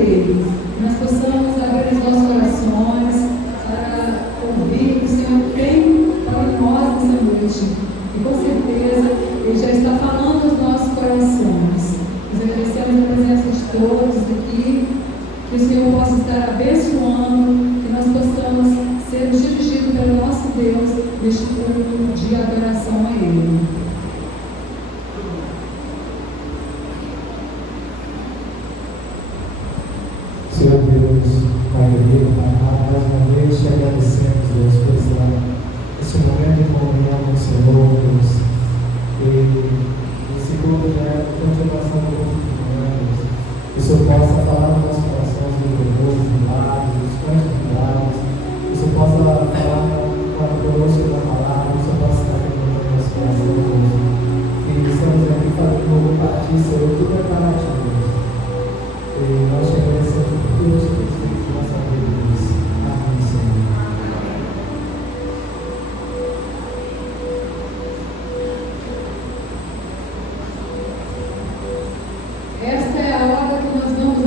dele. Nós possamos abrir os nossos corações para ouvir o que o Senhor tem para nós nessa noite. E com certeza Ele já está falando aos nossos corações. Nós agradecemos a presença de todos aqui, que o Senhor possa estar abençoando, que nós possamos ser dirigidos pelo nosso Deus neste culto de adoração a Ele. Senhor Deus, Pai querido, Pai amado, mais uma vez te agradecemos, Deus, por esse momento de comunhão com o Senhor, Deus. E esse culto já é a continuação do culto de manhã, Deus. Que o Senhor possa falar no nosso coração os louvores, os milagres, os cantos de milagres. Que o Senhor possa falar conosco na palavra, que o Senhor possa estar aqui no nosso coração, Deus. E estamos aqui fazendo para ti, Senhor, tudo é para ti, Deus. E nós te agradecemos por todos os que fez na nossa vida, Deus. Amém, Senhor. Esta é a hora que nós vamos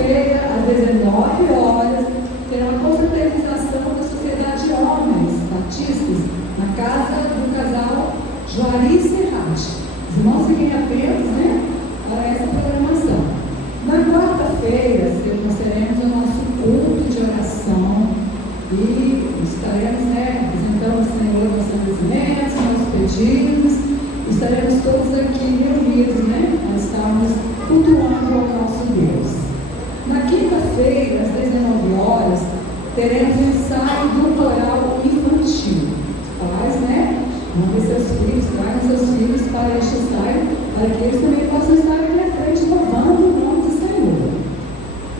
quarta-feira, às 19 horas, terá uma confraternização da Sociedade de Homens Batistas, na casa do casal Juari Serrati. Os irmãos fiquem atentos, né, para essa programação. Na quarta-feira, nós teremos o nosso culto de oração e estaremos, né, apresentando ao Senhor nossos agradecimentos, nossos pedidos. Estaremos todos aqui reunidos, né, nós estamos cultuando ao nosso Deus. Na quinta-feira, às 19 horas, teremos o ensaio do coral infantil. Pais, né? Mandem seus filhos, tragam seus filhos para este ensaio, para que eles também possam estar aqui à frente louvando o nome do Senhor.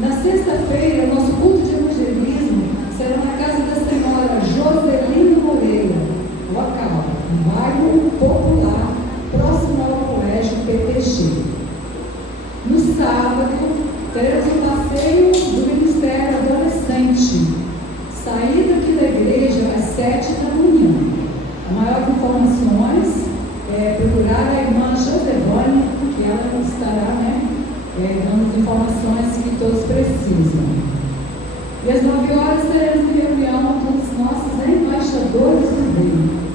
Na sexta-feira, o nosso culto de evangelismo será na casa da senhora Joselina Moreira, local, um bairro popular, próximo ao colégio PTG. No sábado, teremos o passeio do Ministério Adolescente. Saída aqui da igreja às 7 da manhã. A maior informações procurar a irmã Josevane, que ela estará, né, dando as informações que todos precisam. E às 9 horas teremos reunião com os nossos embaixadores do reino.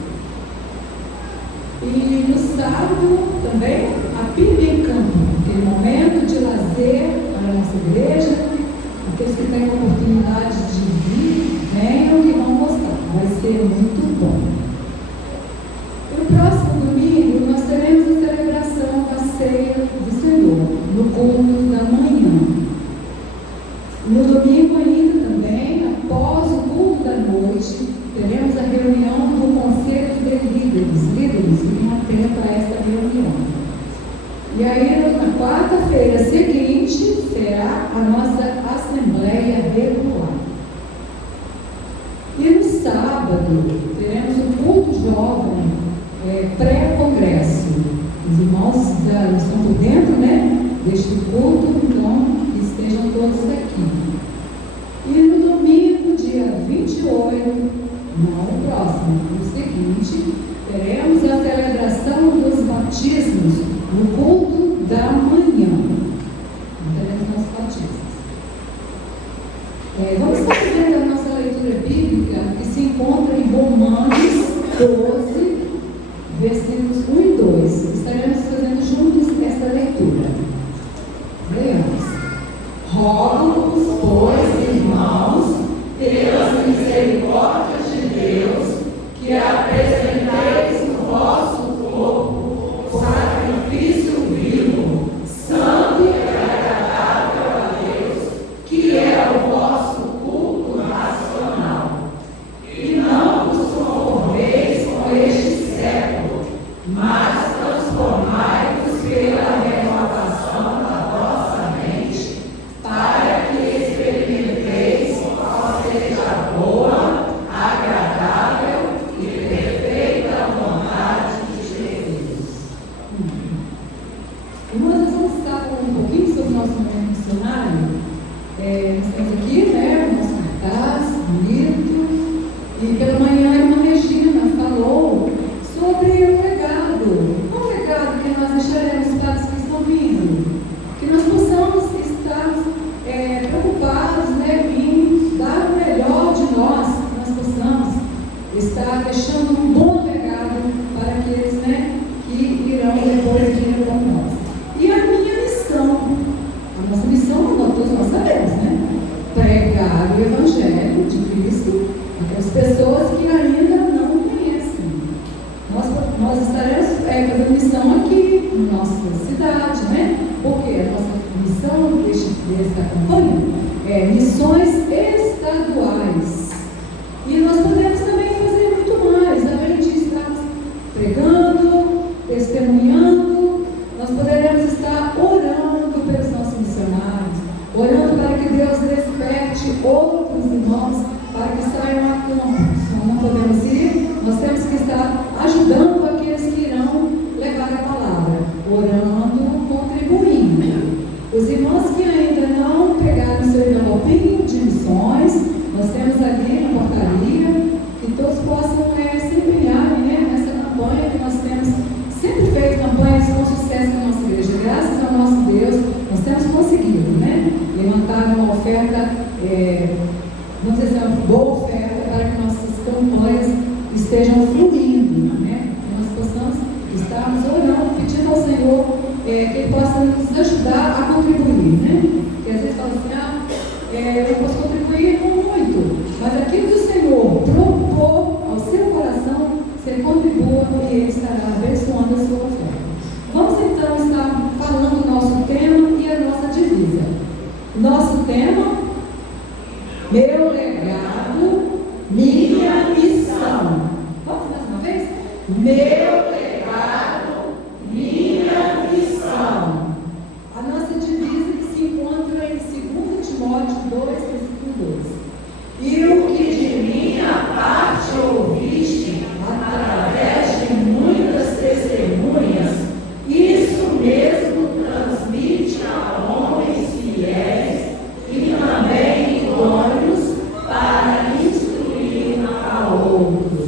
E no sábado também a Bíblia em Campo, aquele momento de lazer para a nossa igreja. Aqueles que têm a oportunidade de vir, venham e vão gostar, vai ser muito bom. No próximo domingo nós teremos a celebração da ceia do Senhor, no culto da manhã. No domingo ainda também, após o culto da noite, teremos a reunião do Conselho de líderes, fiquem atentos a esta reunião. E aí, na quarta-feira seguinte, será a nossa Assembleia Regular. E no sábado, teremos o culto jovem pré-congresso. Os irmãos já estão por dentro, né, deste culto, então estejam todos aqui. E no domingo, dia 28, não o próximo, o seguinte, teremos a celebração dos batismos no culto da manhã. Teremos nossos batismos. Vamos estar fazendo a nossa leitura bíblica, que se encontra em Romanos 12, versículos 1 e 2. Estaremos fazendo juntos esta leitura. Leamos. Rogo-vos, pois, irmãos, pelas misericórdias de Deus, que apresenteis o vosso corpo sacrifício vivo, santo e agradável a Deus, que é o vosso culto racional. E não vos conformeis com este século, mas transformai-vos pela renovação da vossa mente, para que experimenteis qual seja a boa, agradável e perfeita vontade de Deus. Nós vamos estar falando um pouquinho sobre o nosso movimento missionário. Nós temos aqui, né, o nosso cartaz bonito. E pela manhã a irmã Regina falou sobre o legado. Qual o legado que nós deixaremos para os que estão vindo? Que nós possamos estar preocupados, né, em dar o melhor de nós, que nós possamos estar deixando um bom legado para aqueles, né, que irão depois vir com nós. E a minha missão, a nossa missão, todos nós sabemos, né? Pregar o Evangelho de Cristo para as pessoas que ainda não conhecem. Nós estaremos fazendo missão aqui na nossa cidade, né? Porque a nossa missão desta campanha é missões estaduais. E nós podemos também fazer muito mais, além de estarmos pregando, testemunhando, nós poderemos estar orando pelos nossos missionários, orando para que Deus desperte outros irmãos para que saiam a campo. Se não podemos ir, nós temos que estar ajudando aqueles que irão levar a palavra, orando, contribuindo. Os irmãos que ainda não pegaram seu envelopinho de missões, nós temos ali na portaria, que todos possam se empenhar, né, nessa campanha que nós temos sempre feito campanhas com sucesso na nossa igreja. Graças ao nosso Deus, nós temos conseguido, né, levantar eu não posso contribuir com muito, mas aquilo que o Senhor propôs ao seu coração, você contribua e Ele estará abençoando a sua fé. Vamos então estar falando do nosso tema e a nossa divisa. Nosso tema: meu legado, minha missão. Vamos mais uma vez? Meu legado, minha missão. A nossa divisa que se encontra em 2 Timóteo 2, versículo 2. E o que de minha parte ouviste, através de muitas testemunhas, isso mesmo transmite a homens fiéis e também idôneos para instruir a outros.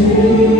Respirar.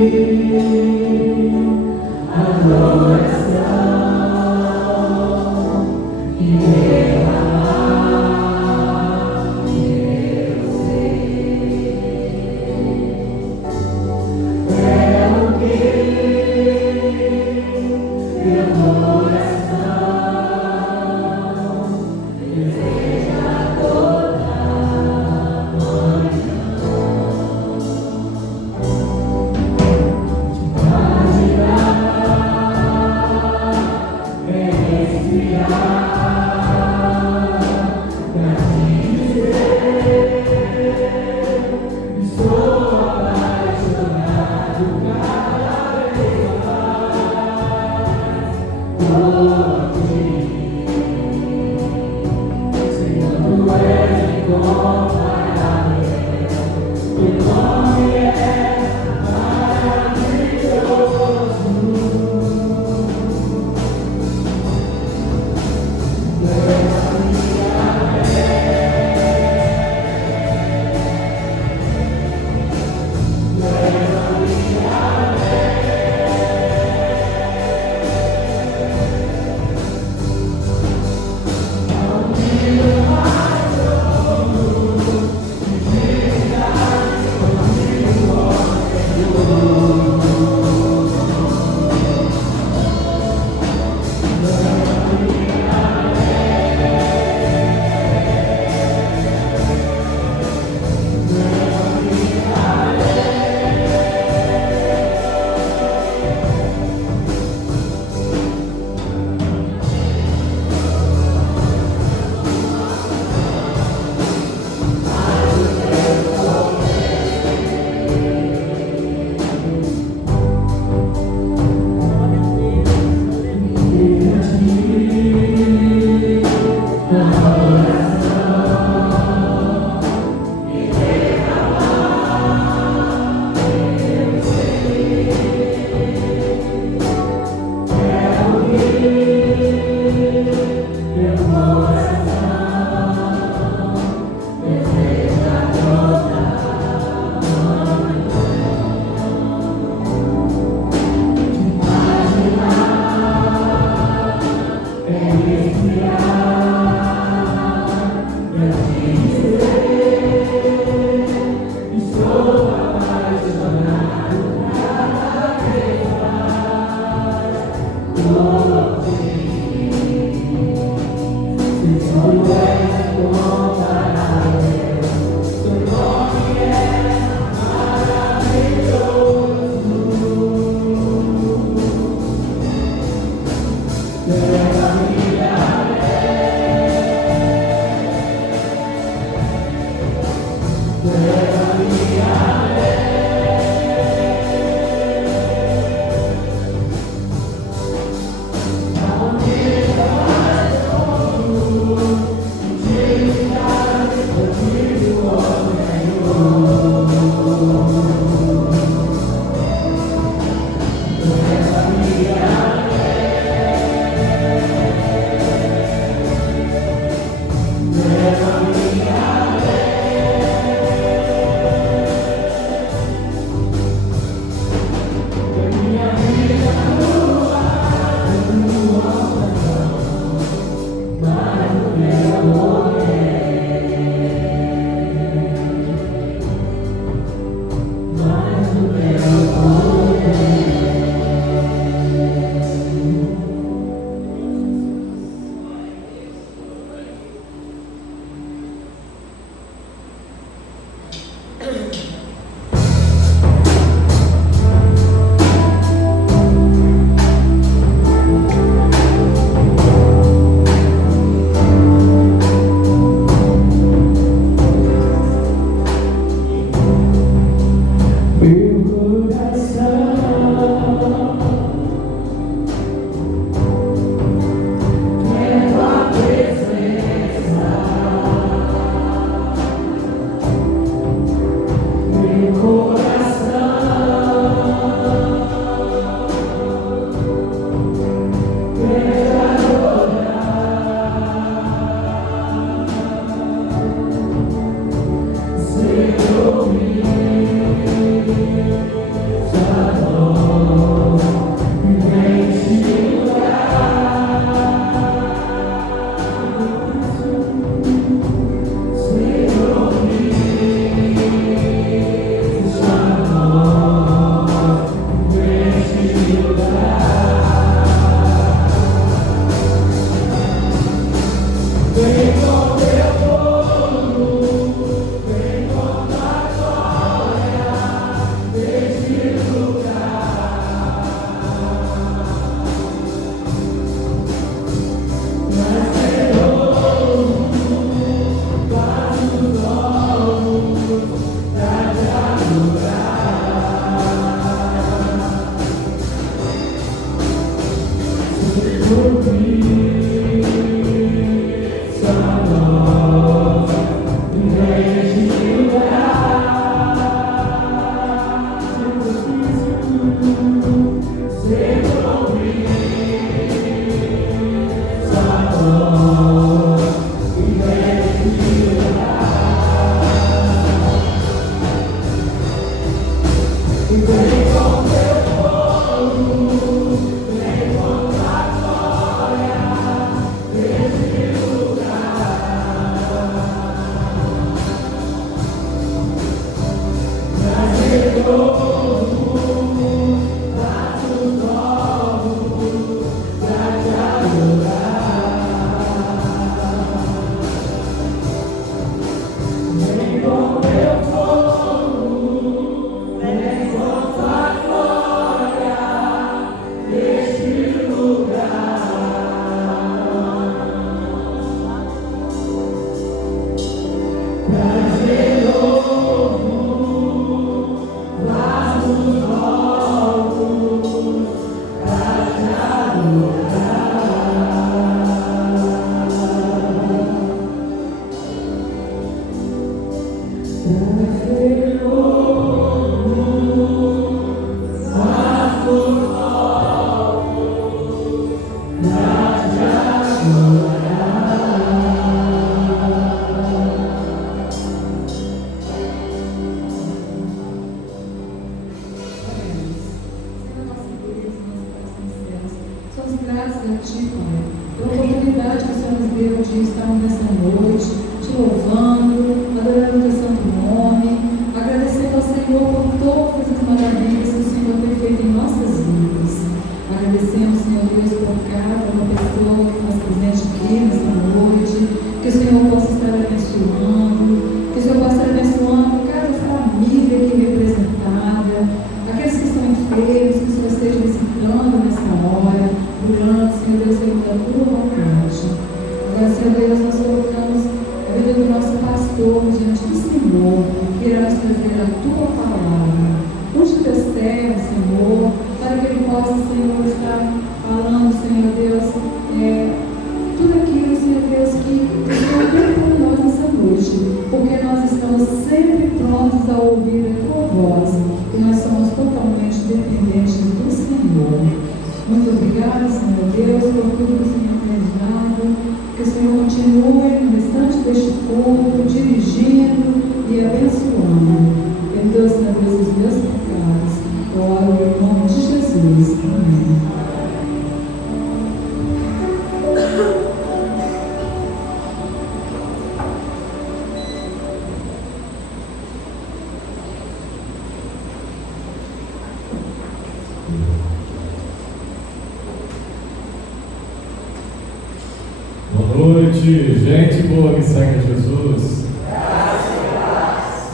Boa noite, gente boa que segue a Jesus.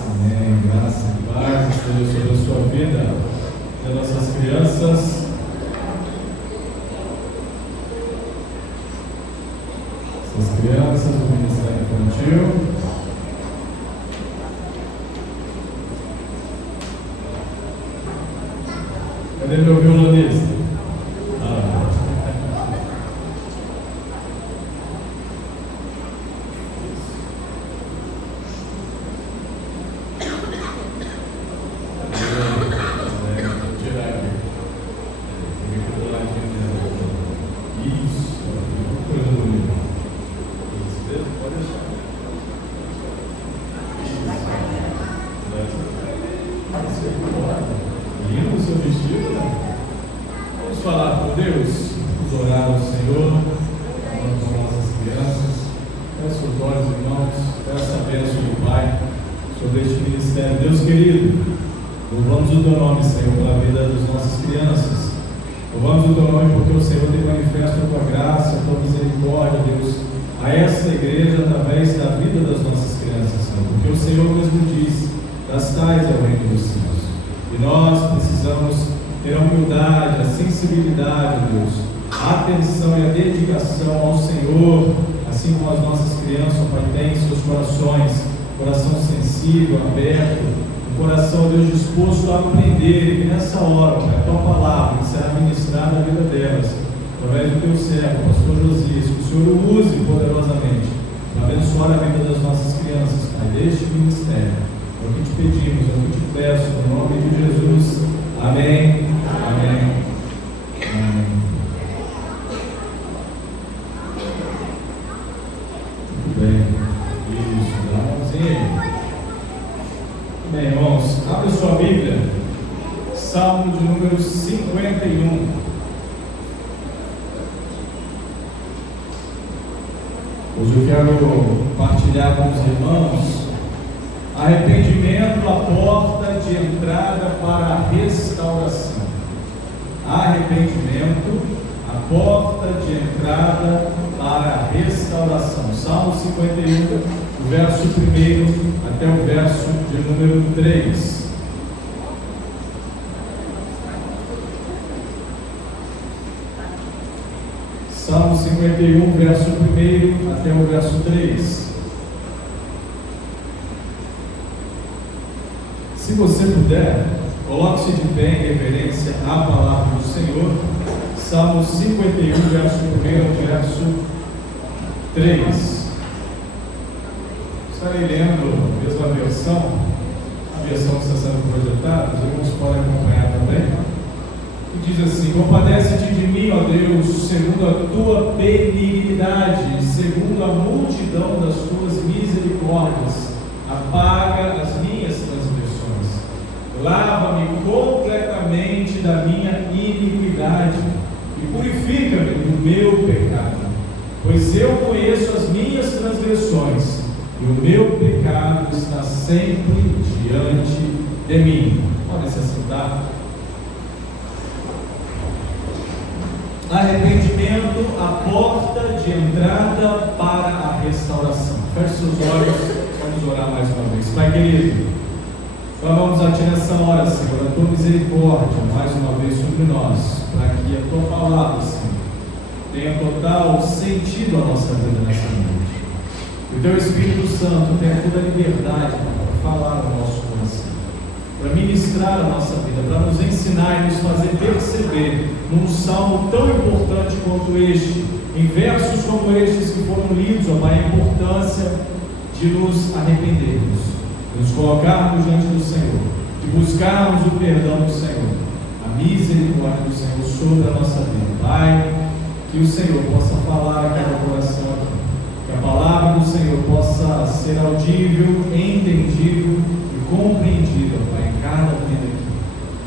Amém. Graça e paz esteja sobre a sua vida, das nossas crianças. Essas crianças do Ministério Infantil. Cadê meu violonista? Salmo de número 51. Hoje eu quero partilhar com os irmãos arrependimento, a porta de entrada para a restauração. Arrependimento, a porta de entrada para a restauração. Salmo 51, do verso 1 até o verso de número 3. Salmo 51, verso 1 até o verso 3. Se você puder, coloque-se de pé em reverência à palavra do Senhor. Salmo 51, verso 1 ao verso 3. Estarei lendo a mesma versão, a versão que está sendo projetada, os irmãos podem acompanhar também. E diz assim: compadece-te de mim, ó Deus, segundo a tua benignidade, segundo a multidão das tuas misericórdias, apaga as minhas transgressões, lava-me completamente da minha iniquidade e purifica-me do meu pecado, pois eu conheço as minhas transgressões e o meu pecado está sempre diante de mim. Podem se assentar. Arrependimento, a porta de entrada para a restauração. Feche seus olhos, vamos orar mais uma vez. Pai querido, clamamos a Ti nessa hora, Senhor, a Tua misericórdia mais uma vez sobre nós, para que a Tua palavra, Senhor, tenha total sentido a nossa vida nessa noite. Que o Teu Espírito Santo tenha toda a liberdade para falar ao nosso coração, para ministrar a nossa vida, para nos ensinar e nos fazer perceber num salmo tão importante quanto este, em versos como estes que foram lidos, ó Pai, a importância de nos arrependermos, de nos colocarmos diante do Senhor, de buscarmos o perdão do Senhor, a misericórdia do Senhor sobre a nossa vida. Pai, que o Senhor possa falar a cada coração aqui, que a palavra do Senhor possa ser audível, entendível e compreendida, Pai, em cada vida aqui.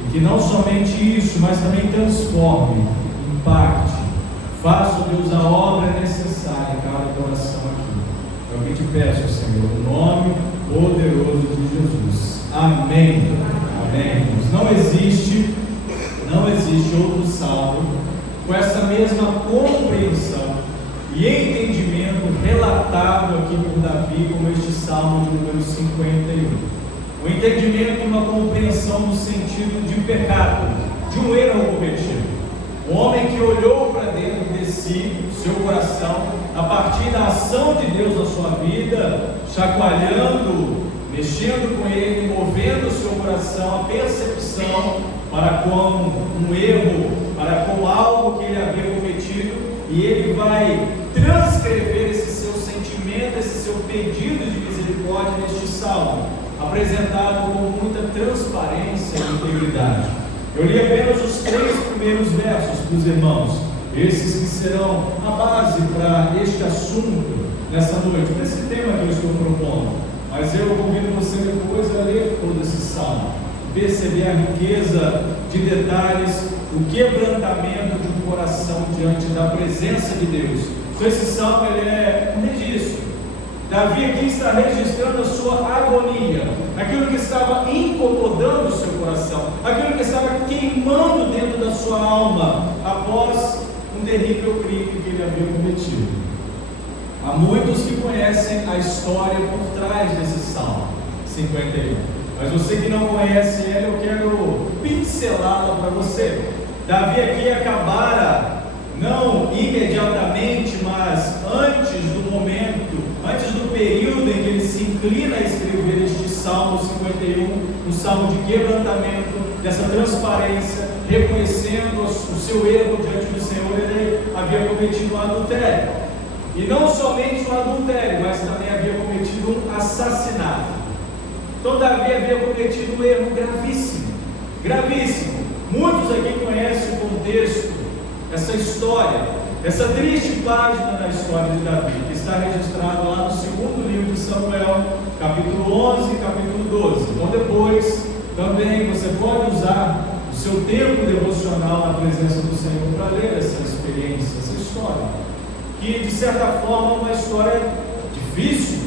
E que não somente isso, mas também transforme, impacte, faça, Deus, a obra necessária em cada coração aqui. É o que te peço, Senhor, no nome poderoso de Jesus. Amém. Amém. Não existe outro salmo com essa mesma compreensão e entendimento relatado aqui por Davi como este salmo de número 51. O entendimento e uma compreensão no sentido de pecado, de um erro cometido. Um homem que olhou para dentro de si, seu coração, a partir da ação de Deus na sua vida, chacoalhando, mexendo com ele, movendo o seu coração, a percepção para com um erro, para com algo que ele havia cometido, e ele vai transcrever esse seu sentimento, esse seu pedido de misericórdia neste salmo, apresentado com muita transparência e integridade. Eu li apenas os 3 primeiros versos para os irmãos, esses que serão a base para este assunto nessa noite, para esse tema que eu estou propondo. Mas eu convido você depois a ler todo esse salmo, perceber a riqueza de detalhes, o quebrantamento de um coração diante da presença de Deus. Então esse salmo ele é disso. Davi aqui está registrando a sua agonia, aquilo que estava incomodando o seu coração, aquilo que estava queimando dentro da sua alma após um terrível crime que ele havia cometido. Há muitos que conhecem a história por trás desse salmo 51, mas você que não conhece ela, eu quero pincelá-la para você. Davi aqui acabara, não imediatamente, mas antes do momento, antes do período em que ele se inclina a escrever este Salmo 51, um salmo de quebrantamento, dessa transparência, reconhecendo o seu erro diante do Senhor. Ele havia cometido um adultério, e não somente um adultério, mas também havia cometido um assassinato. Então Davi havia cometido um erro gravíssimo, gravíssimo. Muitos aqui conhecem o contexto, essa história, essa triste página da história de Davi, que está registrada lá no segundo livro de Samuel, capítulo 11 e capítulo 12. Então depois, também você pode usar o seu seu tempo devocional na presença do Senhor para ler essa experiência, essa história, que de certa forma é uma história difícil,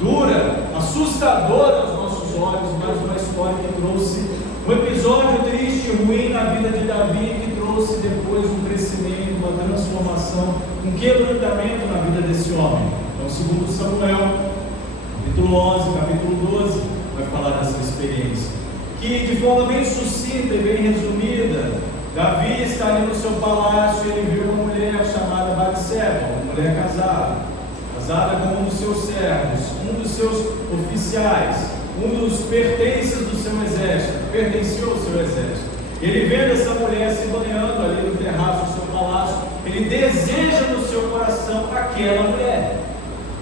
dura, assustadora aos nossos olhos, mas uma história que trouxe um episódio triste e ruim na vida de Davi, que trouxe depois um crescimento, uma transformação, um quebrantamento na vida desse homem. Então, segundo Samuel, capítulo 11, capítulo 12, vai falar dessa experiência, que de forma bem sucinta e bem resumida, Davi está ali no seu palácio e ele viu uma mulher chamada Batseba, uma mulher casada com um dos seus servos, um dos seus oficiais, um dos pertences do seu exército, pertencia ao seu exército. Ele vendo essa mulher se banhando ali no terraço do seu palácio, ele deseja no seu coração aquela mulher.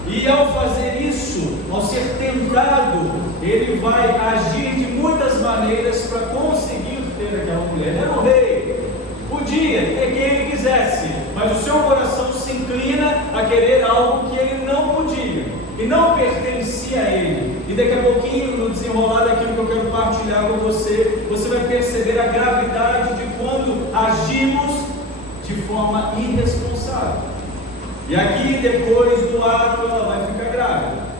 E ao fazer isso, ao ser tentado, ele vai agir de muitas maneiras para conseguir ter aquela mulher. Ele era um rei, podia ter quem ele quisesse, mas o seu coração se inclina a querer algo que ele não podia e não pertencia a ele. E daqui a pouquinho, no desenrolar daquilo que eu quero partilhar com você, você vai perceber a gravidade de quando agimos de forma irresponsável. E aqui, depois do ato, ela vai ficar grávida.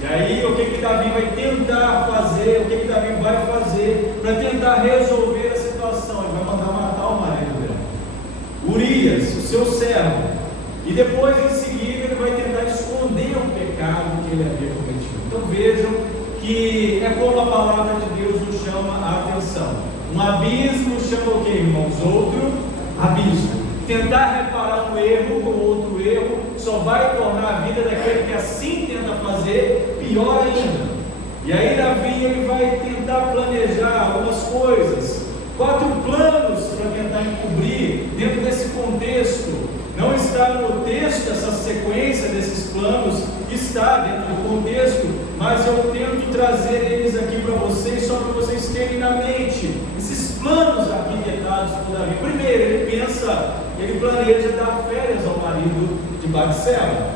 E aí, o que Davi vai tentar fazer, o que Davi vai fazer para tentar resolver a situação? Ele vai mandar matar o marido dela, Urias, o seu servo. E depois, em seguida, ele vai tentar esconder o pecado que ele havia cometido. Então vejam que é como a palavra de Deus nos chama a atenção. Um abismo chama o que, irmãos? Outro abismo. Tentar reparar um erro com outro erro só vai tornar a vida daquele que assim tenta fazer pior ainda. E aí Davi ele vai tentar planejar algumas coisas, 4 planos para tentar encobrir dentro desse contexto. Não está no texto essa sequência desses planos, está dentro do contexto, mas eu tento trazer eles aqui para vocês, só para vocês terem na mente esses planos arquitetados por Davi. Primeiro, ele planeja dar férias ao marido de Batseba.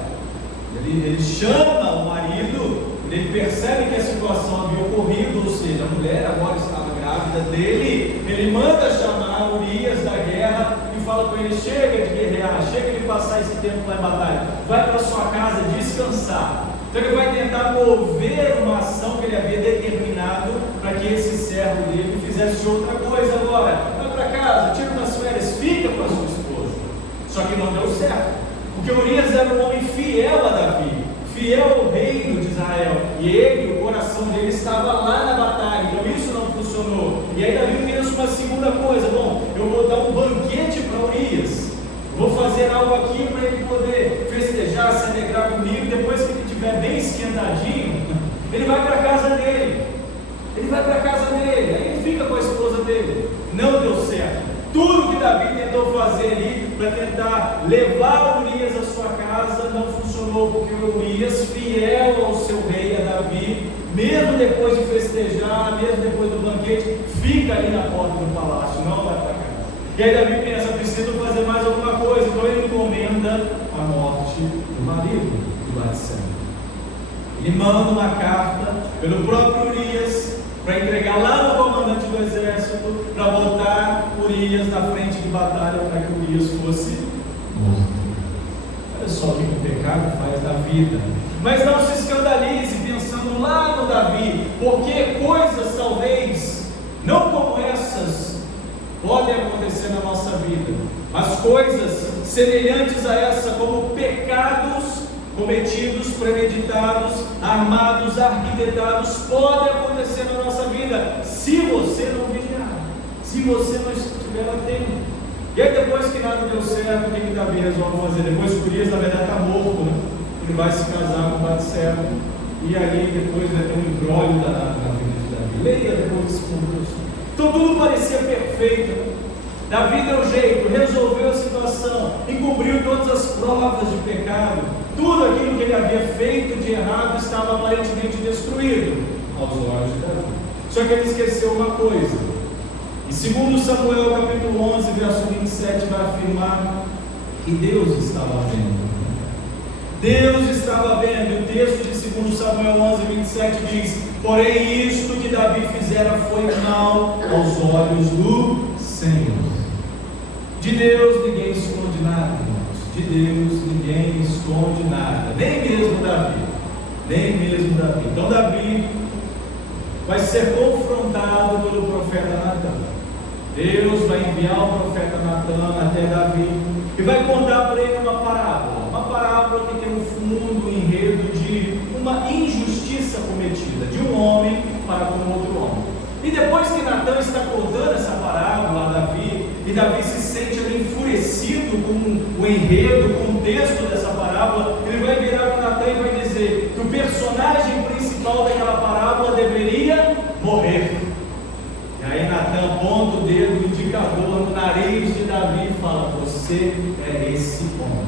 Ele chama o marido, ele percebe que a situação havia ocorrido, ou seja, a mulher agora estava grávida dele, ele manda chamar Urias da guerra e fala com ele: chega de guerrear, chega de passar esse tempo lá em batalha, vai para sua casa descansar. Então ele vai tentar mover uma ação que ele havia determinado para que esse servo dele fizesse outra coisa. Agora, vai para casa, tira umas férias, fica com a sua esposa. Só que não deu certo, porque Urias era um homem fiel a Davi, fiel ao reino de Israel, e ele, o coração dele estava lá na batalha, então isso não funcionou. E aí Davi pensa uma segunda coisa: bom, eu vou dar um banquete para Urias, vou fazer algo aqui para ele poder festejar, se alegrar comigo. Depois que ele estiver bem esquentadinho, ele vai para a casa dele, aí ele fica com a esposa dele. Não deu certo. Tudo que Davi tentou fazer ali para tentar levar Urias à sua casa não funcionou, porque Urias, fiel ao seu rei, a Davi, mesmo depois de festejar, mesmo depois do banquete, fica ali na porta do palácio, não vai para casa. E aí Davi pensa: preciso fazer mais alguma coisa. Então ele encomenda a morte do marido de Batseba. Ele manda uma carta pelo próprio Urias para entregar lá no comandante do exército, para botar Urias na frente de batalha, para que Urias fosse morto. Olha só o que o pecado faz da vida. Mas não se escandalize pensando lá no Davi, porque coisas talvez não como essas podem acontecer na nossa vida, mas coisas semelhantes a essa, como pecados cometidos, premeditados, armados, arquitetados, podem acontecer na nossa vida, se você não vigiar, se você não estiver atento. E aí depois que nada deu certo, o que Davi resolve fazer? Depois que Urias na verdade está morto, né? Ele vai se casar com Batseba, e ali depois vai ter um embrólio danado na vida de Davi. Leia depois desse contexto. Então tudo parecia perfeito. Davi deu jeito, resolveu a situação, encobriu todas as provas de pecado. Tudo aquilo que ele havia feito de errado estava aparentemente destruído aos olhos de Davi. Só que ele esqueceu uma coisa. Em 2 Samuel capítulo 11, verso 27, vai afirmar que Deus estava vendo. Deus estava vendo. O texto de 2 Samuel 11, 27 diz: Porém, isto que Davi fizera foi mal aos olhos do Senhor. De Deus ninguém esconde nada, irmãos. De Deus ninguém esconde nada. Nem mesmo Davi. Nem mesmo Davi. Então Davi vai ser confrontado pelo profeta Natan. Deus vai enviar o profeta Natan até Davi e vai contar para ele uma parábola que tem um fundo, um enredo de uma injustiça cometida de um homem para com outro homem. E depois que Natan está contando essa parábola a Davi, e Davi se sente ali enfurecido com o enredo, com o texto dessa parábola, ele vai virar para Natan e vai dizer que o personagem principal daquela parábola deveria morrer. E aí Natan aponta o dedo, o indicador no nariz de Davi e fala: você é esse homem.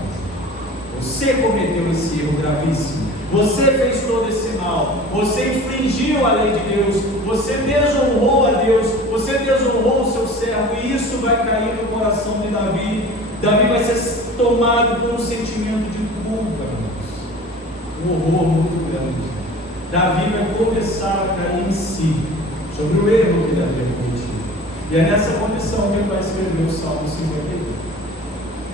Você cometeu esse erro gravíssimo. Você fez todo esse mal. Você infringiu a lei de Deus. Você desonrou a Deus. Você desonrou o seu servo. E isso vai cair no coração de Davi. Davi vai ser tomado por um sentimento de culpa, irmãos. Um horror muito grande. Davi vai começar a cair em si sobre o erro que Davi havia cometido. E é nessa condição que ele vai escrever o Salmo 51.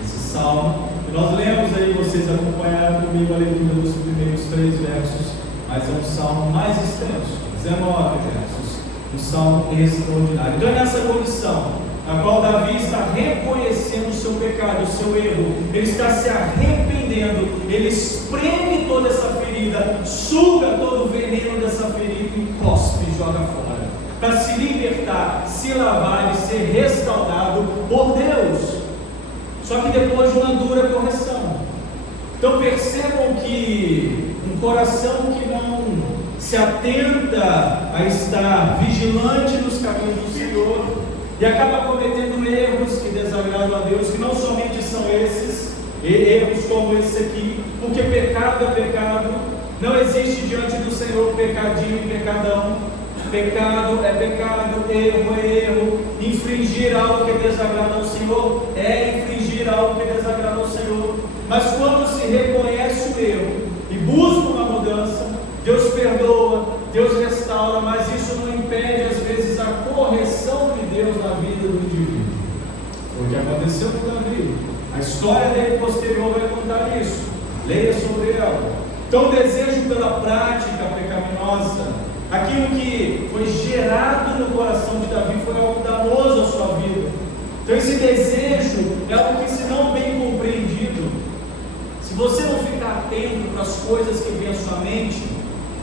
Esse salmo que nós lemos aí, vocês acompanharam comigo a leitura dos primeiros 3 versos, mas é um salmo mais extenso, 19 versos, um salmo extraordinário. Então é nessa condição na qual Davi está reconhecendo o seu pecado, o seu erro, ele está se arrependendo, ele espreme toda essa ferida, suga todo o veneno dessa ferida e cospe e joga fora, para se libertar, se lavar e ser restaurado por Deus. Só que depois de uma dura correção. Então percebam que um coração que não se atenta a estar vigilante nos caminhos do Senhor e acaba cometendo erros que desagradam a Deus, que não somente são esses, erros como esse aqui, porque pecado é pecado, não existe diante do Senhor pecadinho e pecadão. Pecado é pecado, erro é erro. Infringir algo que desagrada ao Senhor é infringir algo que desagrada ao Senhor. Mas quando se reconhece o erro e busca uma mudança, Deus perdoa, Deus restaura, mas isso não impede às vezes a correção de Deus na vida do indivíduo. Foi o que aconteceu com Davi. A história dele posterior vai contar isso. Leia sobre ela. Então o desejo pela prática pecaminosa, aquilo que foi gerado no coração de Davi, foi algo danoso à sua vida. Então esse desejo é algo que, se não bem compreendido, se você não ficar atento para as coisas que vêm à sua mente,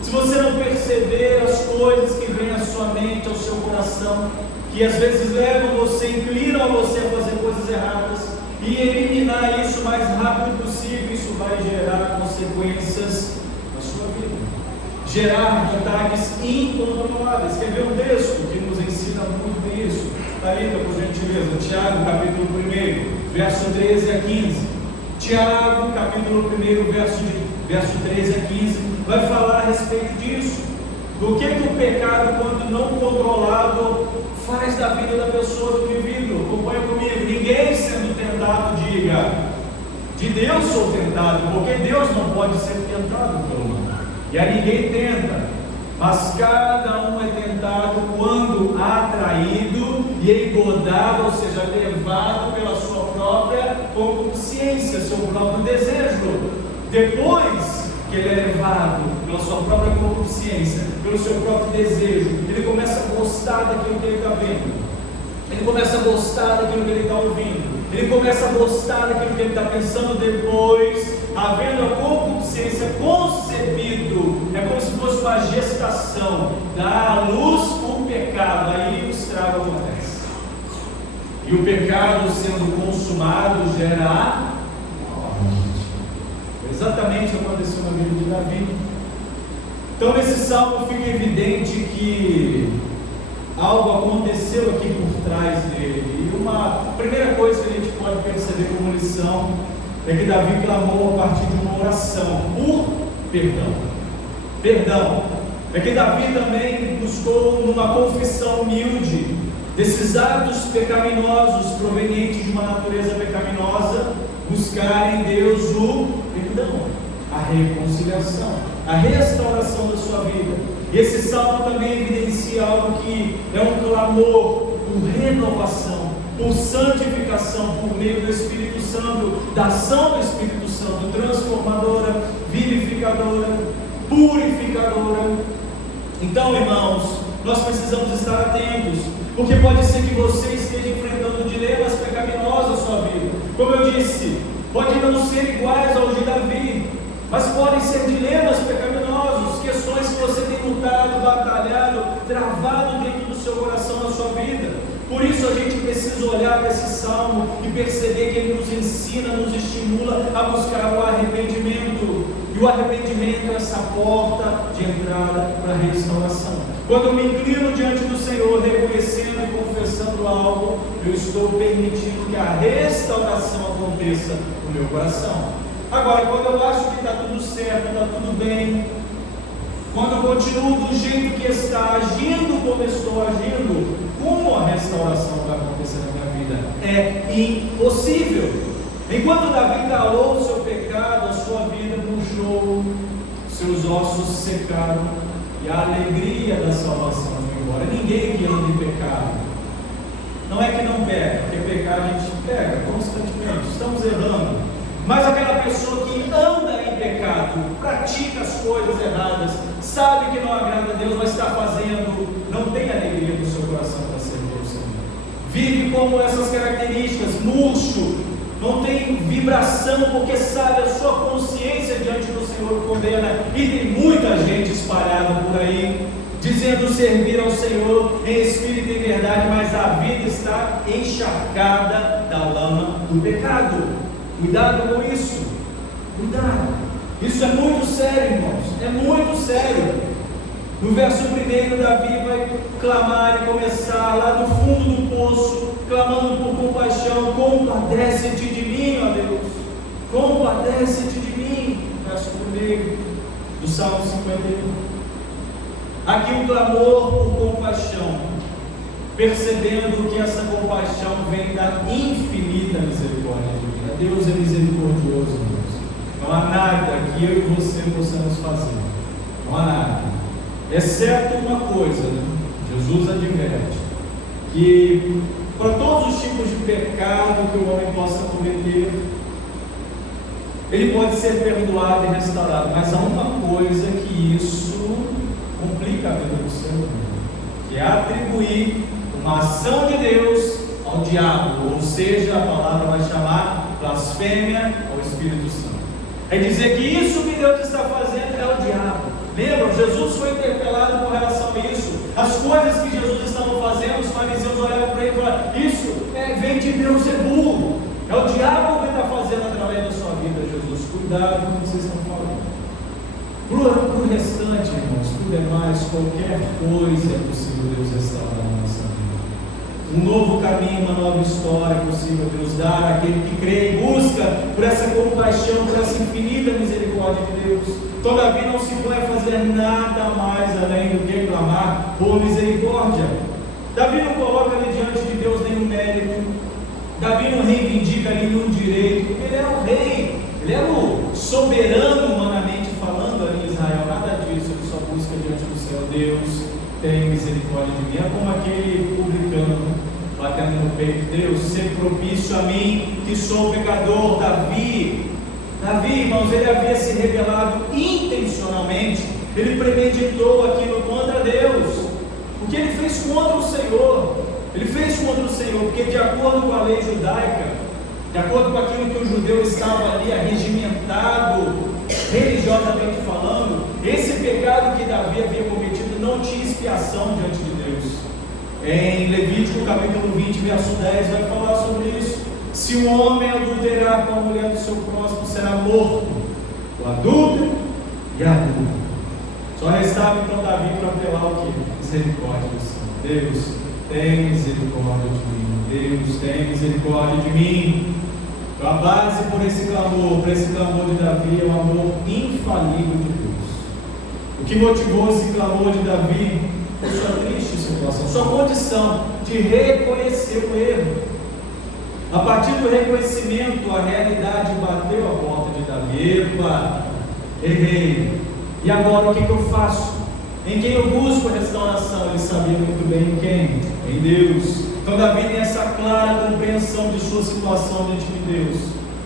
se você não perceber as coisas que vêm à sua mente, ao seu coração, que às vezes levam você, inclinam você a fazer coisas erradas, e eliminar isso o mais rápido possível, isso vai gerar consequências na sua vida, gerar vontades incontroláveis. Quer ver um texto que nos ensina muito bem isso? Está aí, por gentileza, Tiago, capítulo 1, verso 13 a 15. Tiago, capítulo 1, verso 13 a 15, vai falar a respeito disso. Do que o pecado, quando não controlado, faz da vida da pessoa, do indivíduo. Acompanha comigo. Ninguém sendo tentado diga: de Deus sou tentado, porque Deus não pode ser tentado pelo humano. E a ninguém tenta, mas cada um é tentado quando atraído e engodado, ou seja, levado pela sua própria consciência, seu próprio desejo. Depois que ele é levado pela sua própria consciência, pelo seu próprio desejo, ele começa a gostar daquilo que ele está vendo, ele começa a gostar daquilo que ele está ouvindo, ele começa a gostar daquilo que ele está pensando. Depois, havendo a consciência concebido, é como se fosse uma gestação, dá à luz o pecado, aí o estrago acontece. E o pecado sendo consumado gera a morte. Exatamente o que aconteceu na vida de Davi. Então nesse salmo fica evidente que algo aconteceu aqui por trás dele. E uma primeira coisa que a gente pode perceber como lição é que Davi clamou a partir de uma oração por perdão. Perdão. É que Davi também buscou numa confissão humilde desses atos pecaminosos provenientes de uma natureza pecaminosa, buscar em Deus o perdão, a reconciliação, a restauração da sua vida. E esse salmo também evidencia algo que é um clamor por renovação, por santificação, por meio do Espírito Santo, da ação do Espírito Santo, transformadora, vivificadora, purificadora. Então, irmãos, nós precisamos estar atentos, porque pode ser que você esteja enfrentando dilemas pecaminosos na sua vida. Como eu disse, pode não ser iguais aos de Davi, mas podem ser dilemas pecaminosos, questões que você tem lutado, batalhado, travado dentro do seu coração, na sua vida. Por isso a gente precisa olhar para esse salmo e perceber que ele nos ensina, nos estimula a buscar o arrependimento. E o arrependimento é essa porta de entrada para a restauração. Quando eu me inclino diante do Senhor, reconhecendo e confessando algo, eu estou permitindo que a restauração aconteça no meu coração. Agora, quando eu acho que está tudo certo, está tudo bem, quando eu continuo do jeito que está, agindo como estou agindo, como a restauração vai acontecer na minha vida? É impossível. Enquanto Davi calou o seu pecado, a sua vida murchou, seus ossos secaram e a alegria da salvação foi embora. Ninguém que anda em pecado, não é que não pega, porque pecar a gente pega constantemente, estamos errando. Mas aquela pessoa que anda em pecado, pratica as coisas erradas, sabe que não agrada a Deus, mas está fazendo, não tem alegria no seu coração para servir o Senhor. Vive como essas características, murcho, não tem vibração, porque sabe, a sua consciência diante do Senhor condena. E tem muita gente espalhada por aí, dizendo servir ao Senhor em espírito e em verdade, mas a vida está encharcada da lama do pecado. Cuidado com isso, cuidado, isso é muito sério, irmãos, é muito sério. No verso 1, Davi vai clamar e começar lá do fundo do poço, clamando por compaixão: compadece-te de mim, ó Deus, compadece-te de mim. Verso 1 do Salmo 51. Aqui um clamor por compaixão, percebendo que essa compaixão vem da infinita misericórdia de Deus. Deus é misericordioso, Deus. Não há nada que eu e você possamos fazer, não há nada, exceto uma coisa, né? Jesus adverte que para todos os tipos de pecado que o homem possa cometer, ele pode ser perdoado e restaurado, mas há uma coisa que isso complica a vida do ser humano, que é atribuir uma ação de Deus ao diabo, ou seja, a palavra vai chamar blasfêmia ao Espírito Santo. É dizer que isso que Deus está fazendo é o diabo. Lembram? Jesus foi interpelado com relação a isso. As coisas que Jesus estava fazendo, os fariseus olhavam para ele e falaram: isso vem de Beelzebul, é o diabo que está fazendo através da sua vida. Jesus, cuidado com o que vocês estão falando. Para o restante, irmãos, tudo é mais, qualquer coisa é possível Deus restaurar na nossa vida. Um novo caminho, uma nova história é possível Deus dar àquele que crê e busca por essa compaixão, por essa infinita misericórdia de Deus. Todavia não se pode fazer nada mais além do que clamar por misericórdia. Davi não coloca ali diante de Deus nenhum mérito, Davi não reivindica nenhum direito, porque ele era o rei, ele era o soberano humanamente falando ali em Israel. Nada disso, ele só busca diante do Senhor: Deus, tem misericórdia de mim. É como aquele publicano batendo no peito: Deus, ser propício a mim, que sou pecador. Davi, irmãos, ele havia se rebelado intencionalmente, ele premeditou aquilo contra Deus, porque ele fez contra o Senhor, porque de acordo com a lei judaica, de acordo com aquilo que o judeu estava ali arregimentado, religiosamente falando, esse pecado que Davi havia cometido não tinha expiação diante de Deus. Em Levítico capítulo 20, verso 10, vai falar sobre isso. Se um homem adulterar com a mulher do seu próximo, será morto, o adúltero e a adúltera. Só restava então Davi para apelar o que? Misericórdia do Senhor. Deus, tem misericórdia de mim. Deus, tem misericórdia de mim. A base por esse clamor de Davi, é o amor infalível de Deus. O que motivou esse clamor de Davi foi sua triste situação, sua condição de reconhecer o erro. A partir do reconhecimento, a realidade bateu a porta de Davi: epa, errei, e agora o que eu faço? Em quem eu busco a restauração? Ele sabia muito bem em quem? Em Deus. Então Davi tem essa clara compreensão de sua situação diante de Deus.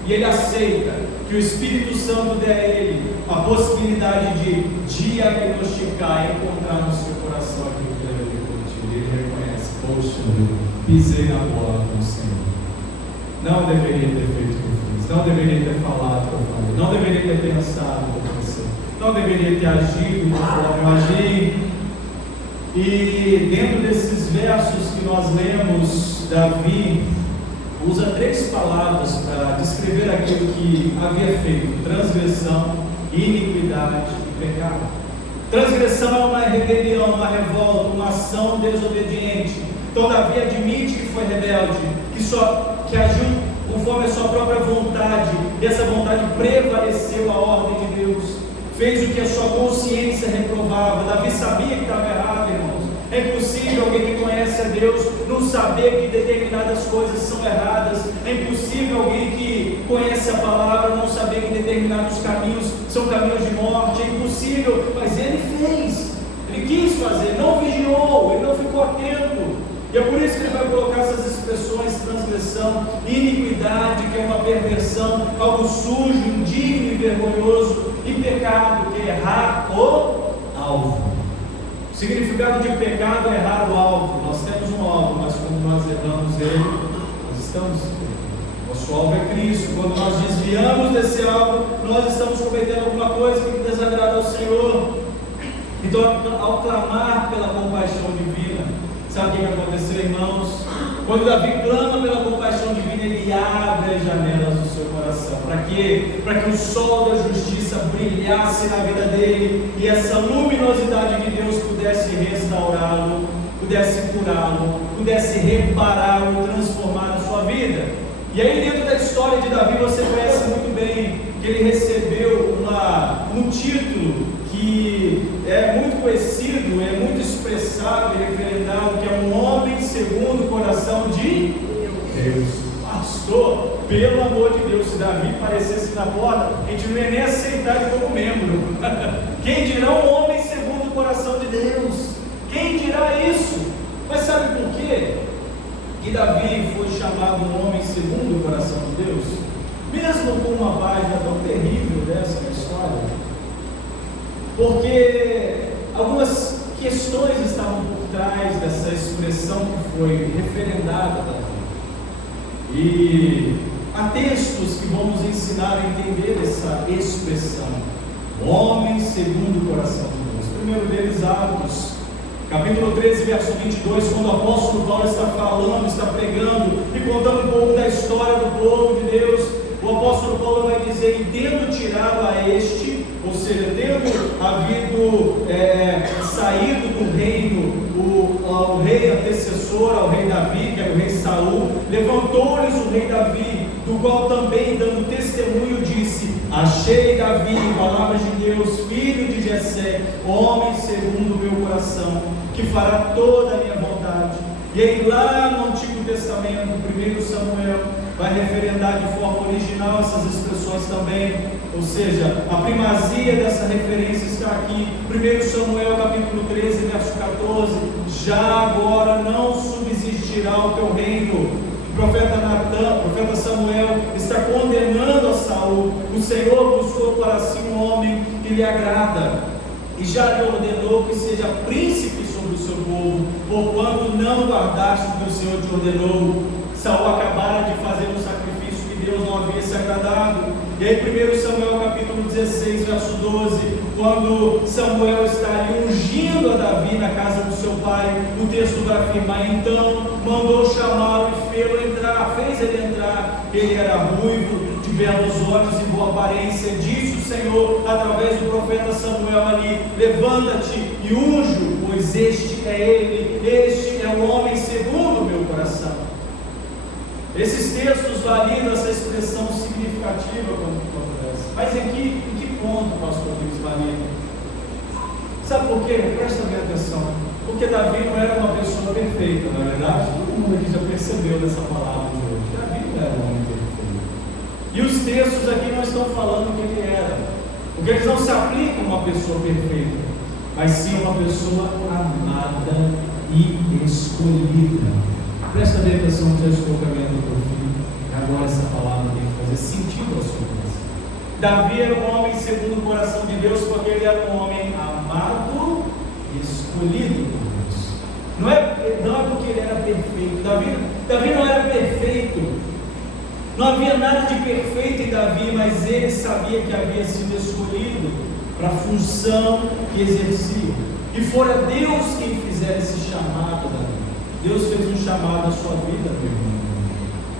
E ele aceita que o Espírito Santo dê a ele a possibilidade de diagnosticar e encontrar no seu coração aquilo que ele havia cometido. Ele reconhece: poxa, pisei na bola com o Senhor. Não deveria ter feito o que eu fiz. Não deveria ter falado o que eu falei. Não deveria ter pensado o que eu pensei. Não deveria ter agido conforme eu agi. E dentro desses versos que nós lemos, Davi usa 3 palavras para descrever aquilo que havia feito: transgressão, iniquidade e pecado. Transgressão é uma rebelião, uma revolta, uma ação desobediente. Então Davi admite que foi rebelde, que agiu conforme a sua própria vontade, e essa vontade prevaleceu a ordem de Deus, fez o que a sua consciência reprovava. Davi sabia que estava errado, irmãos. É impossível alguém que conhece a Deus não saber que determinadas coisas são erradas. É impossível alguém que conhece a palavra não saber que determinados caminhos são caminhos de morte. É impossível, mas ele fez. Ele quis fazer, não vigiou, ele não ficou atento. E é por isso que ele vai colocar essas expressões: transgressão, iniquidade, que é uma perversão, algo sujo, indigno e vergonhoso, e pecado, que é errar o alvo. O significado de pecado é errar o alvo. Nós temos um alvo, mas quando nós erramos ele, nós estamos. Nosso alvo é Cristo. Quando nós desviamos desse alvo, nós estamos cometendo alguma coisa que desagrada ao Senhor. Então, ao clamar pela compaixão divina, sabe o que aconteceu, irmãos? Quando Davi clama pela compaixão divina, ele abre as janelas do seu coração. Para quê? Para que o sol da justiça brilhasse na vida dele e essa luminosidade de Deus pudesse restaurá-lo, pudesse curá-lo, pudesse repará-lo e transformar a sua vida. E aí, dentro da história de Davi, você conhece muito bem que ele recebeu um título que é muito conhecido, é muito expressado e referendado, que é um homem segundo o coração de Deus. Pastor, pelo amor de Deus, se Davi aparecesse na porta, a gente não ia nem aceitar ele como membro. Quem dirá um homem segundo o coração de Deus? Quem dirá isso? Mas sabe por quê? Que Davi foi chamado um homem segundo o coração de Deus? Mesmo com uma página tão terrível dessa na história, porque algumas questões estavam por trás dessa expressão que foi referendada a Davi. E há textos que vão nos ensinar a entender essa expressão: homem segundo o coração de Deus. O primeiro deles, Atos, capítulo 13, verso 22, quando o apóstolo Paulo está falando, está pregando e contando um pouco da história do povo de Deus, o apóstolo Paulo vai dizer: e tendo tirado a este, ou seja, tendo havido saído do reino ao rei antecessor, ao rei Davi, que era o rei Saul, levantou-lhes o rei Davi, do qual também, dando testemunho, disse: achei Davi, em palavras de Deus, filho de Jessé, homem segundo o meu coração, que fará toda a minha vontade. E aí, lá no Antigo Testamento, 1 Samuel, vai referendar de forma original essas expressões também, ou seja, a primazia dessa referência está aqui. 1 Samuel capítulo 13, verso 14: já agora não subsistirá o teu reino. O profeta Samuel está condenando a Saul. O Senhor buscou para si um homem que lhe agrada, e já lhe ordenou que seja príncipe sobre o seu povo, porquanto não guardaste o que o Senhor te ordenou. Saul acabara de fazer um sacrifício que Deus não havia se agradado. E aí 1 Samuel capítulo 16, verso 12, quando Samuel está ali ungindo a Davi na casa do seu pai, o texto vai afirmar: então mandou chamá-lo e fez ele entrar. Ele era ruivo, de belos olhos e boa aparência. Disse o Senhor através do profeta Samuel ali: levanta-te e unge-o, pois este é ele, este é o homem segundo o meu coração. Esses textos validam essa expressão significativa quando acontece. Mas em que ponto, pastor, eles validam? Sabe por quê? Presta bem atenção. Porque Davi não era uma pessoa perfeita, na verdade. Todo mundo aqui já percebeu dessa palavra de hoje. Davi não era um homem perfeito. E os textos aqui não estão falando que ele era. Porque eles não se aplicam a uma pessoa perfeita. mas sim uma pessoa amada e escolhida. Presta bem atenção que eu estou caminhando para o fim, e agora essa palavra tem que fazer sentido à sua vida. Davi era um homem segundo o coração de Deus, porque ele era um homem amado e escolhido por Deus. Não é porque ele era perfeito. Davi não era perfeito. Não havia nada de perfeito em Davi, mas ele sabia que havia sido escolhido para a função que exercia. E fora Deus quem fizer esse chamado, Davi. Deus fez um chamado à sua vida, meu irmão.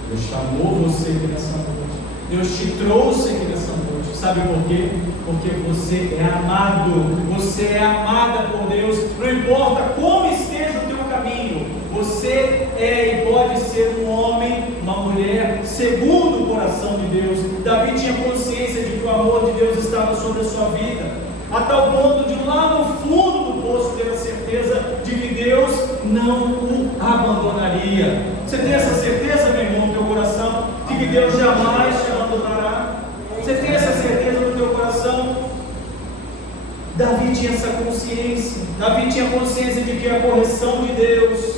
Deus chamou você aqui nessa noite. Deus te trouxe aqui nessa noite. Sabe por quê? Porque você é amado. Você é amada por Deus. Não importa como esteja o teu caminho, você é e pode ser um homem, uma mulher segundo o coração de Deus. Davi tinha consciência de que o amor de Deus estava sobre a sua vida, a tal ponto de lá no fundo do poço ter a certeza de que Deus não o abandonaria. Você tem essa certeza, meu irmão, no teu coração, de que Deus jamais te abandonará? Você tem essa certeza no teu coração? Davi tinha essa consciência. Davi tinha consciência de que a correção de Deus,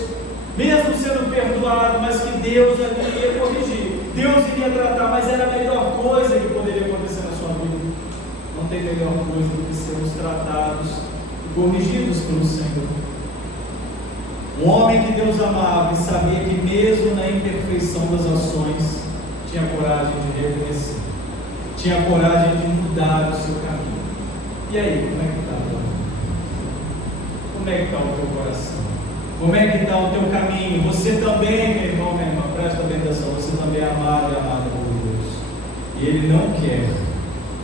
mesmo sendo perdoado, mas que Deus iria corrigir, Deus iria tratar, mas era a melhor coisa que poderia acontecer na sua vida. Não tem melhor coisa do que sermos tratados e corrigidos pelo Senhor. Um homem que Deus amava e sabia que mesmo na imperfeição das ações, tinha coragem de reconhecer, tinha coragem de mudar o seu caminho. E aí, como é que está a tua vida? Como é que está o teu coração? Como é que está o teu caminho? Você também, meu irmão, minha irmã, presta bem atenção, você também é amado e amada por Deus. E Ele não quer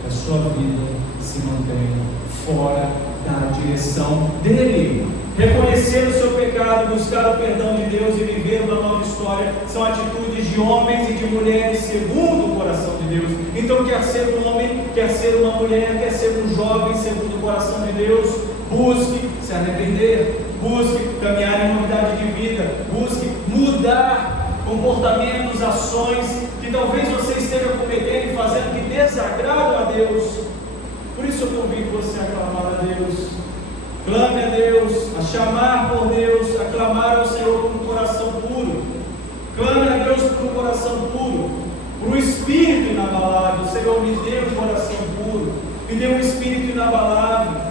que a sua vida se mantenha fora da direção dEle. Reconhecer o seu pecado, buscar o perdão de Deus e viver uma nova história são atitudes de homens e de mulheres segundo o coração de Deus. Então, quer ser um homem, quer ser uma mulher, quer ser um jovem segundo o coração de Deus, busque se arrepender, busque caminhar em novidade de vida, busque mudar comportamentos, ações que talvez você esteja cometendo e fazendo que desagradam a Deus. Por isso eu convido você a clamar a Deus. Clame a Deus, a chamar por Deus, a clamar ao Senhor por um coração puro. Clame a Deus por um coração puro, por um espírito inabalável. Senhor, me dê um coração puro, me dê um espírito inabalável,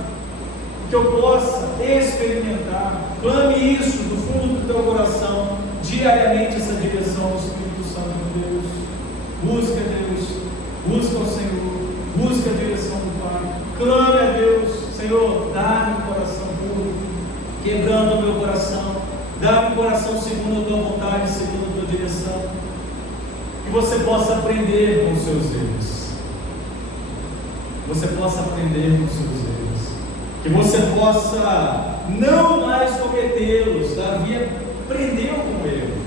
que eu possa experimentar. Clame isso do fundo do teu coração, diariamente, essa direção do Espírito Santo de Deus. Busca a Deus, busca o Senhor, busca a direção do Pai. Clame a Deus. Senhor, dá-me um coração puro, quebrando o meu coração, dá-me um coração segundo a tua vontade, segundo a tua direção, que você possa aprender com os seus erros, você possa aprender com os seus erros, que você possa não mais cometê-los. Davi aprendeu com ele,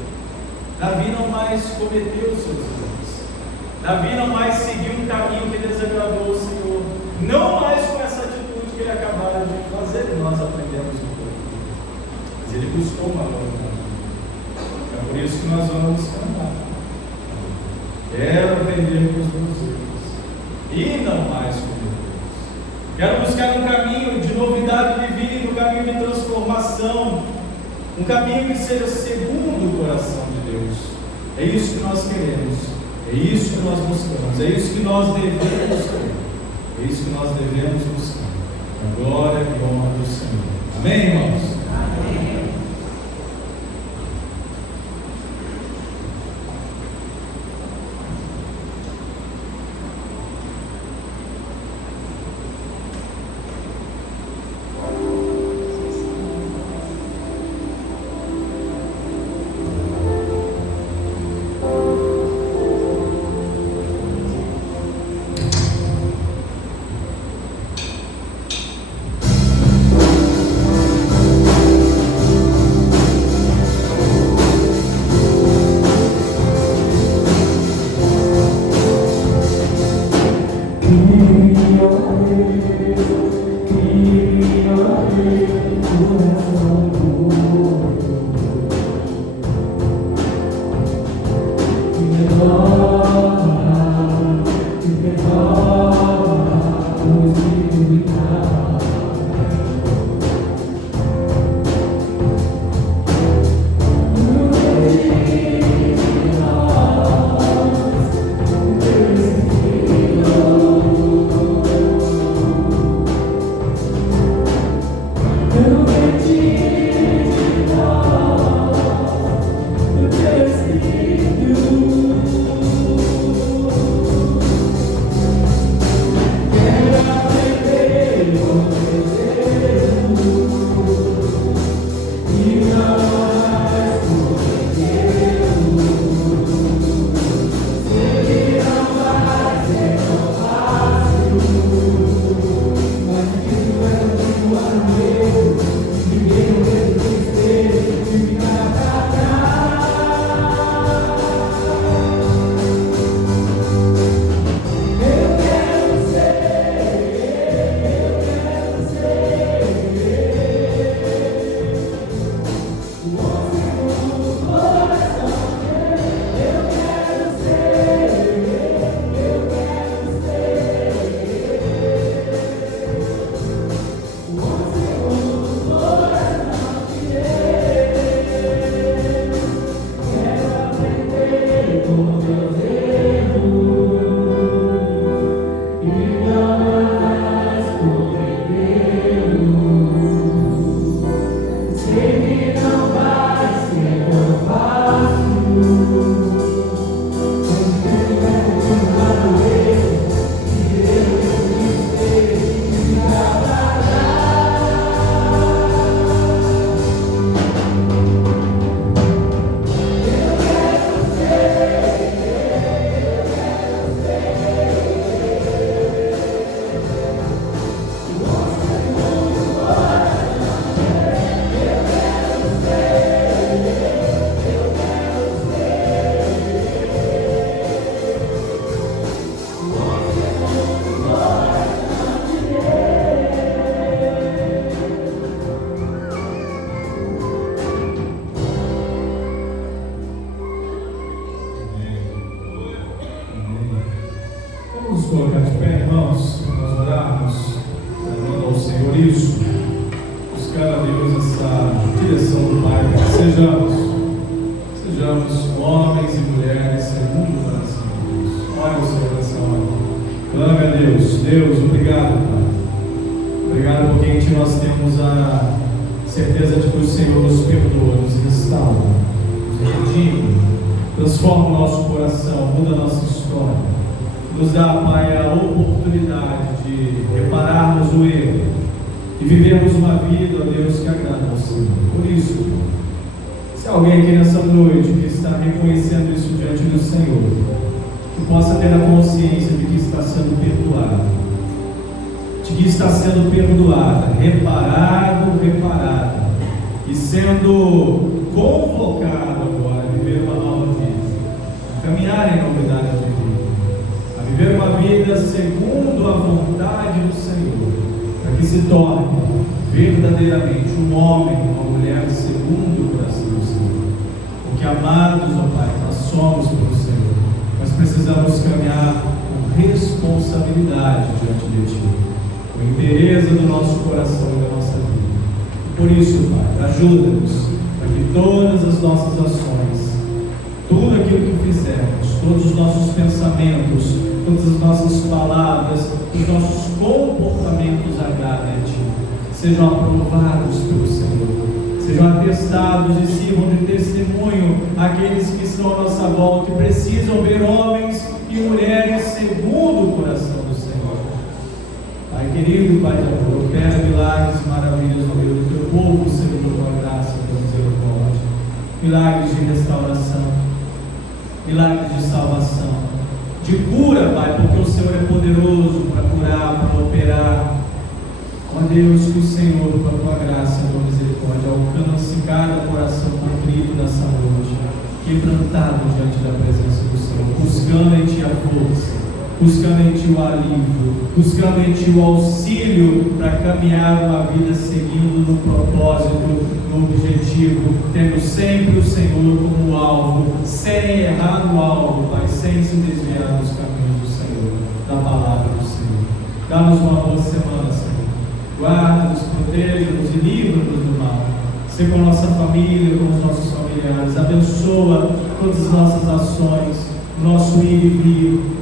Davi não mais cometeu os seus erros, Davi não mais seguiu um caminho que desagradou o Senhor, não mais com essa atitude que ele acabara de fazer. E nós aprendemos um pouco, mas ele buscou uma nova vida. É por isso que nós vamos cantar. Quero aprender com os meus erros e não mais cometê-los. Quero buscar um caminho de novidade de vida, um caminho de transformação, um caminho que seja segundo o coração de Deus. É isso que nós queremos, é isso que nós buscamos, é isso que nós devemos buscar, é isso que nós devemos buscar. A glória e honra do Senhor. Amém, irmãos? Amém. colocar de pé, irmãos, nós orarmos, dando ao Senhor isso, buscar a Deus essa direção do Pai, para que sejamos homens e mulheres segundo o coração de Deus. Olha o Senhor nessa hora. Clame a Deus. Deus, obrigado, Pai. Obrigado porque em Ti nós temos a certeza de que o Senhor nos perdoa, nos restaura, nos redime, transforma o nosso coração, muda a nossa história. Nos dá, Pai, a oportunidade de repararmos o erro e vivermos uma vida, ó Deus, que agrada ao Senhor. Por isso, se alguém aqui nessa noite que está reconhecendo isso diante do Senhor, que possa ter a consciência de que está sendo perdoado, de que está sendo perdoada, reparada, e sendo convocado agora a viver uma nova vida, a caminhar em novidade de vida, a viver uma vida segundo a vontade do Senhor, para que se torne verdadeiramente um homem, uma mulher segundo o coração do Senhor. Porque amados, ó Pai, nós somos pelo Senhor, mas precisamos caminhar com responsabilidade diante de Ti, com interesse do nosso coração e da nossa vida. E por isso, Pai, ajuda-nos para que todas as nossas ações, tudo aquilo que fizermos, todos os nossos pensamentos, todas as nossas palavras, os nossos comportamentos agradem a Ti, sejam aprovados pelo Senhor, sejam atestados e sirvam de testemunho àqueles que estão à nossa volta e precisam ver homens e mulheres segundo o coração do Senhor. Pai querido, Pai de amor, opera milagres e maravilhas no meio do Teu povo, Senhor, por Tua graça e Tua misericórdia. Milagres de restauração, milagres de salvação, de cura, Pai, porque o Senhor é poderoso para curar, para operar. Ó Deus, que o Senhor, com a Tua graça e a Tua misericórdia, alcance cada coração contrito nessa noite, quebrantado diante da presença do Senhor, buscando em Ti a força, buscando em Ti o alívio, buscando em Ti o auxílio para caminhar uma vida seguindo no propósito, no objetivo, tendo sempre o Senhor como alvo, sem errar no alvo, Pai, sem se desviar dos caminhos do Senhor, da palavra do Senhor. Dá-nos uma boa semana, Senhor. Guarda-nos, proteja-nos e livra-nos do mal. Seja com a nossa família, com os nossos familiares. Abençoa todas as nossas ações, o nosso ir e vir.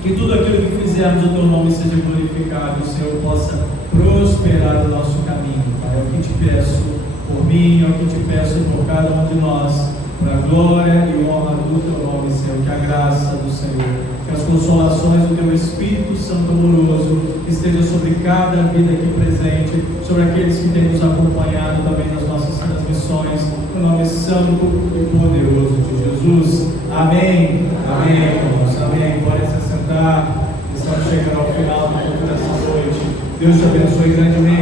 Que tudo aquilo que fizermos, o Teu nome seja glorificado, o Senhor possa prosperar o nosso caminho, Pai. É o que Te peço por mim, é o que Te peço por cada um de nós, para a glória e honra do Teu nome, Senhor. Que a graça do Senhor, que as consolações do Teu Espírito Santo amoroso esteja sobre cada vida aqui presente, sobre aqueles que têm nos acompanhado também nas nossas transmissões, no nome santo e poderoso de Jesus. Amém. Amém, irmãos. Amém. Podem se assentar. Estamos chegando ao final da culto dessa noite. Deus te abençoe grandemente.